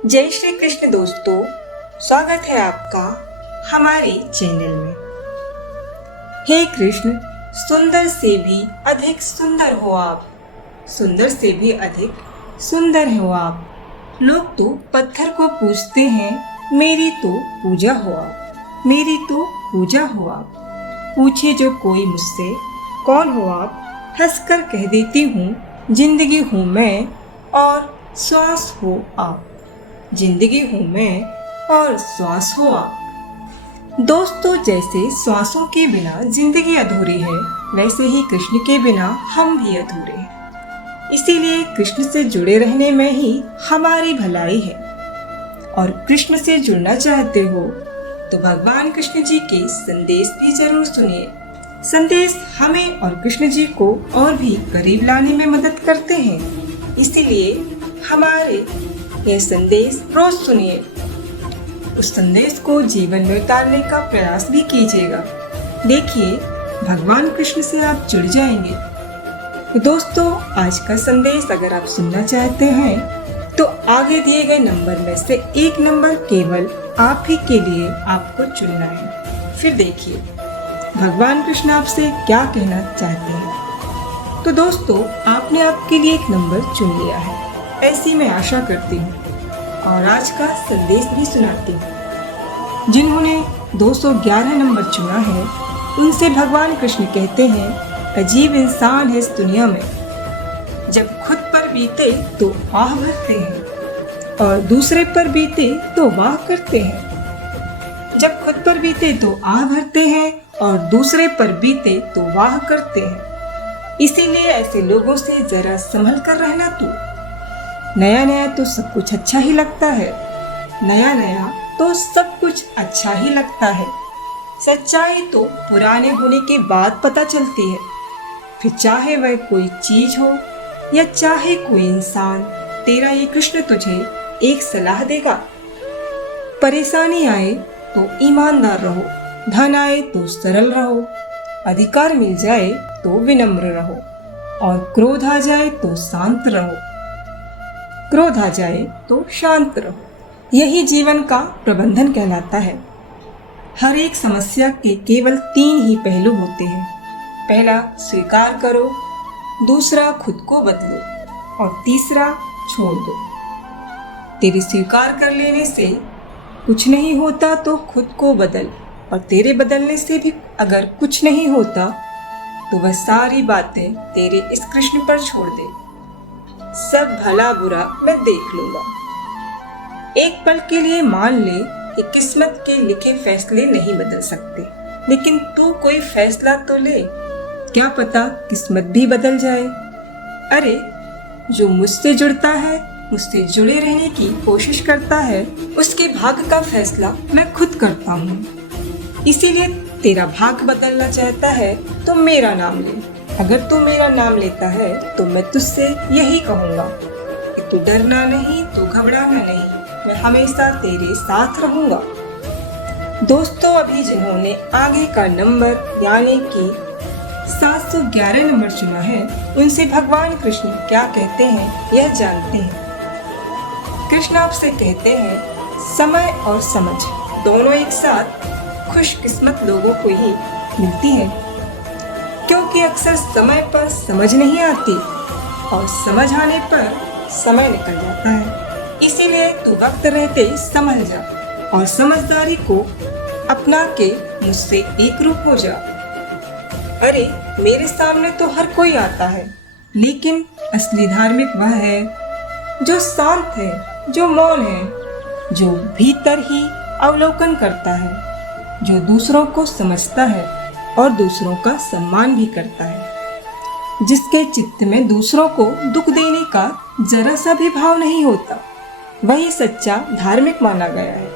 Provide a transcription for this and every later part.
जय श्री कृष्ण दोस्तों, स्वागत है आपका हमारे चैनल में। हे कृष्ण, सुंदर से भी अधिक सुंदर हो आप, सुंदर से भी अधिक सुंदर हो आप। लोग तो पत्थर को पूजते हैं, मेरी तो पूजा हो आप, मेरी तो पूजा हो आप। पूछे जो कोई मुझसे कौन हो आप, हंसकर कह देती हूँ जिंदगी हूँ मैं और श्वास हो आप, जिंदगी हूँ मैं और श्वास हो आप। दोस्तों, जैसे श्वासों के बिना जिंदगी अधूरी है, वैसे ही कृष्ण के बिना हम भी अधूरे हैं। इसीलिए कृष्ण से जुड़े रहने में ही हमारी भलाई है। और कृष्ण से जुड़ना चाहते हो तो भगवान कृष्ण जी के संदेश भी जरूर सुनिए। संदेश हमें और कृष्ण जी को और भी करीब लाने में मदद करते हैं। इसीलिए हमारे यह संदेश रोज सुनिए। उस संदेश को जीवन में उतारने का प्रयास भी कीजिएगा। देखिए, भगवान कृष्ण से आप जुड़ जाएंगे। दोस्तों, आज का संदेश अगर आप सुनना चाहते हैं तो आगे दिए गए नंबर में से एक नंबर केवल आप ही के लिए आपको चुनना है। फिर देखिए भगवान कृष्ण आपसे क्या कहना चाहते हैं। तो दोस्तों, आपने आपके लिए एक नंबर चुन लिया है, ऐसी मैं आशा करती हूँ और आज का संदेश भी सुनाती हूँ। जिन्होंने 211 नंबर चुना है, उनसे भगवान कृष्ण कहते हैं, अजीब इंसान है इस दुनिया में, जब खुद पर बीते तो आह भरते हैं और दूसरे पर बीते तो वाह करते हैं। जब खुद पर बीते तो आह भरते हैं और दूसरे पर बीते तो वाह करते हैं। इसीलिए ऐसे लोगों से जरा संभल कर रहना तू। नया नया तो सब कुछ अच्छा ही लगता है, नया नया तो सब कुछ अच्छा ही लगता है। सच्चाई तो पुराने होने के बाद पता चलती है। फिर चाहे वह कोई चीज हो या चाहे कोई इंसान, तेरा ये कृष्ण तुझे एक सलाह देगा। परेशानी आए तो ईमानदार रहो, धन आए तो सरल रहो, अधिकार मिल जाए तो विनम्र रहो और क्रोध आ जाए तो शांत रहो, क्रोध आ जाए तो शांत रहो। यही जीवन का प्रबंधन कहलाता है। हर एक समस्या के केवल 3 ही पहलू होते हैं। पहला, स्वीकार करो, दूसरा, खुद को बदलो और तीसरा, छोड़ दो। तेरे स्वीकार कर लेने से कुछ नहीं होता तो खुद को बदल, और तेरे बदलने से भी अगर कुछ नहीं होता तो वह सारी बातें तेरे इस कृष्ण पर छोड़ दे। सब भला बुरा मैं देख लूंगा। एक पल के लिए मान ले कि किस्मत के लिखे फैसले नहीं बदल सकते, लेकिन तू कोई फैसला तो ले, क्या पता किस्मत भी बदल जाए। अरे, जो मुझसे जुड़ता है, मुझसे जुड़े रहने की कोशिश करता है, उसके भाग्य का फैसला मैं खुद करता हूँ। इसीलिए तेरा भाग्य बदलना चाहता है तो मेरा नाम ले। अगर तू मेरा नाम लेता है तो मैं तुझसे यही कहूँगा कि तू डरना नहीं, तू घबराना नहीं, मैं हमेशा तेरे साथ रहूँगा। दोस्तों, अभी जिन्होंने आगे का नंबर यानी कि 711 नंबर चुना है, उनसे भगवान कृष्ण क्या कहते हैं यह जानते हैं। कृष्ण आपसे कहते हैं, समय और समझ दोनों एक साथ खुशकिस्मत लोगों को ही मिलती है, क्योंकि अक्सर समय पर समझ नहीं आती और समझ आने पर समय निकल जाता है। इसीलिए तू वक्त रहते समझ जा और समझदारी को अपना के मुझसे एक रूप हो जा। अरे, मेरे सामने तो हर कोई आता है, लेकिन असली धार्मिक वह है जो शांत है, जो मौन है, जो भीतर ही अवलोकन करता है, जो दूसरों को समझता है और दूसरों का सम्मान भी करता है, जिसके चित्त में दूसरों को दुख देने का जरा सा भी भाव नहीं होता, वही सच्चा धार्मिक माना गया है।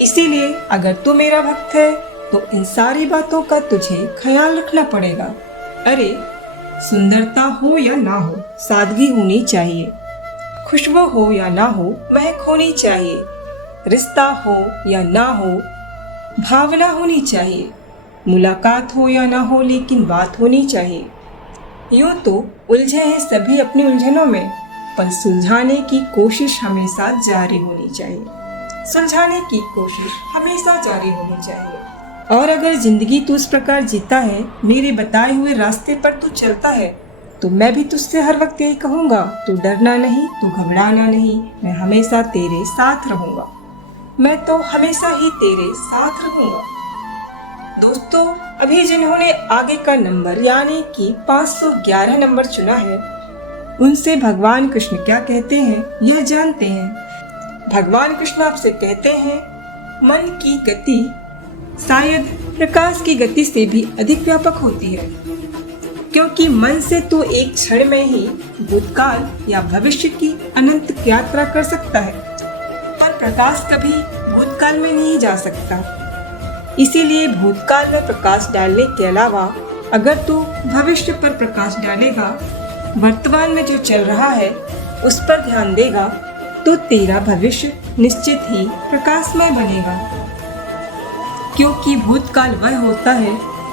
इसीलिए अगर तू मेरा भक्त है तो इन सारी बातों का तुझे ख्याल रखना पड़ेगा। अरे, सुंदरता हो या ना हो, सादगी होनी चाहिए, खुशबू हो या ना हो, महक होनी चाहिए, रिश्ता हो या ना हो, भावना होनी चाहिए, मुलाकात हो या ना हो, लेकिन बात होनी चाहिए। यूं तो उलझे हैं सभी अपनी उलझनों में, पर सुलझाने की कोशिश हमेशा जारी होनी चाहिए। सुलझाने की कोशिश हमेशा जारी होनी चाहिए। और अगर जिंदगी तू इस प्रकार जीता है, मेरे बताए हुए रास्ते पर तू चलता है, तो मैं भी तुझसे हर वक्त यही कहूँगा, तू डरना नहीं, तू घबराना नहीं, मैं हमेशा तेरे साथ रहूँगा। मैं तो हमेशा ही तेरे साथ रहूँगा। दोस्तों, अभी जिन्होंने आगे का नंबर यानी कि 511 नंबर चुना है, उनसे भगवान कृष्ण क्या कहते हैं यह जानते हैं। भगवान कृष्ण आपसे कहते हैं, मन की गति शायद प्रकाश की गति से भी अधिक व्यापक होती है, क्योंकि मन से तो एक क्षण में ही भूतकाल या भविष्य की अनंत यात्रा कर सकता है, पर प्रकाश कभी भूतकाल में नहीं जा सकता। इसीलिए भूतकाल में प्रकाश डालने के अलावा अगर तू भविष्य पर प्रकाश डालेगा, वर्तमान में जो चल रहा है उस पर ध्यान देगा, तो तेरा भविष्य निश्चित ही प्रकाशमय बनेगा। क्योंकि भूतकाल वह होता है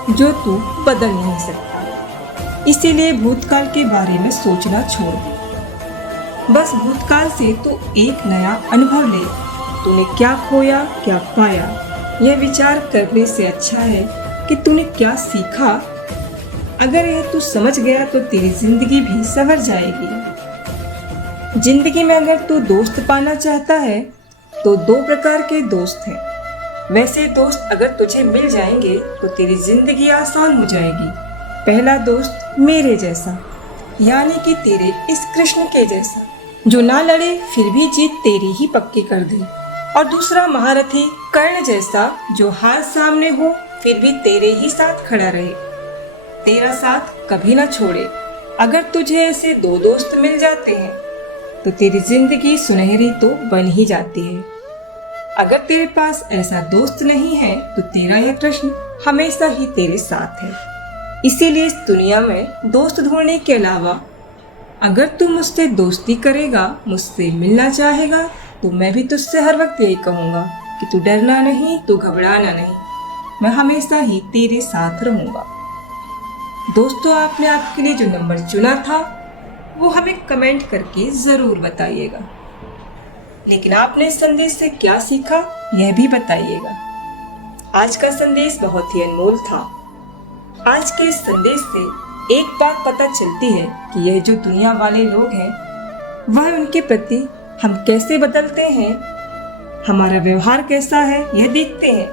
जो तू बदल नहीं सकता। इसीलिए भूतकाल के बारे में सोचना छोड़, बस भूतकाल से तू एक नया अनुभव ले। तूने क्या खोया, क्या पाया, यह विचार करने से अच्छा है कि तूने क्या सीखा। अगर यह तू समझ गया तो तेरी जिंदगी भी संवर जाएगी। जिंदगी में अगर तू दोस्त पाना चाहता है तो 2 प्रकार के दोस्त हैं। वैसे दोस्त अगर तुझे मिल जाएंगे तो तेरी जिंदगी आसान हो जाएगी। पहला दोस्त मेरे जैसा, यानी कि तेरे इस कृष्ण के जैसा, जो ना लड़े फिर भी जीत तेरी ही पक्की कर दे। और दूसरा महारथी कर्ण जैसा, जो हाथ सामने हो फिर भी तेरे ही साथ खड़ा रहे, तेरा साथ कभी ना छोड़े। अगर तुझे ऐसे 2 दोस्त मिल जाते हैं तो तेरी जिंदगी सुनहरी तो बन ही जाती है। अगर तेरे पास ऐसा दोस्त नहीं है तो तेरा यह कृष्ण हमेशा ही तेरे साथ है। इसीलिए इस दुनिया में दोस्त ढूंढने के अलावा अगर तू मुझसे दोस्ती करेगा, मुझसे मिलना चाहेगा, तो मैं भी तुझसे हर वक्त यही कहूँगा कि तू डरना नहीं, तू घबराना नहीं, मैं हमेशा ही तेरे साथ रहूँगा। दोस्तों, आपने आपके लिए जो नंबर चुना था वो हमें कमेंट करके ज़रूर बताइएगा। लेकिन आपने इस संदेश से क्या सीखा यह भी बताइएगा। आज का संदेश बहुत ही अनमोल था। आज के इस संदेश से एक बात पता चलती है कि यह जो दुनिया वाले लोग हैं वह उनके प्रति हम कैसे बदलते हैं, हमारा व्यवहार कैसा है यह देखते हैं,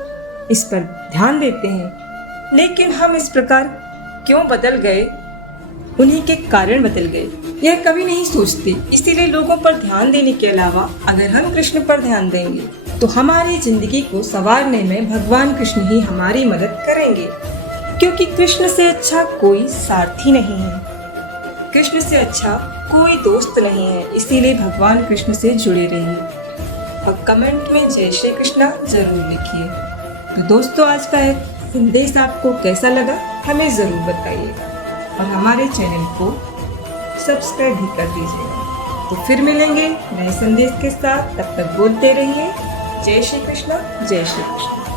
इस पर ध्यान देते हैं। लेकिन हम इस प्रकार क्यों बदल गए, उन्हीं के कारण बदल गए, यह कभी नहीं सोचते। इसीलिए लोगों पर ध्यान देने के अलावा अगर हम कृष्ण पर ध्यान देंगे तो हमारी जिंदगी को संवारने में भगवान कृष्ण ही हमारी मदद करेंगे। क्योंकि कृष्ण से अच्छा कोई साथी नहीं है, कृष्ण से अच्छा कोई दोस्त नहीं है। इसीलिए भगवान कृष्ण से जुड़े रहिए और कमेंट में जय श्री कृष्णा जरूर लिखिए। तो दोस्तों, आज का एक संदेश आपको कैसा लगा हमें जरूर बताइएगा और हमारे चैनल को सब्सक्राइब भी कर दीजिएगा। तो फिर मिलेंगे नए संदेश के साथ, तब तक बोलते रहिए जय श्री कृष्णा, जय श्री कृष्णा।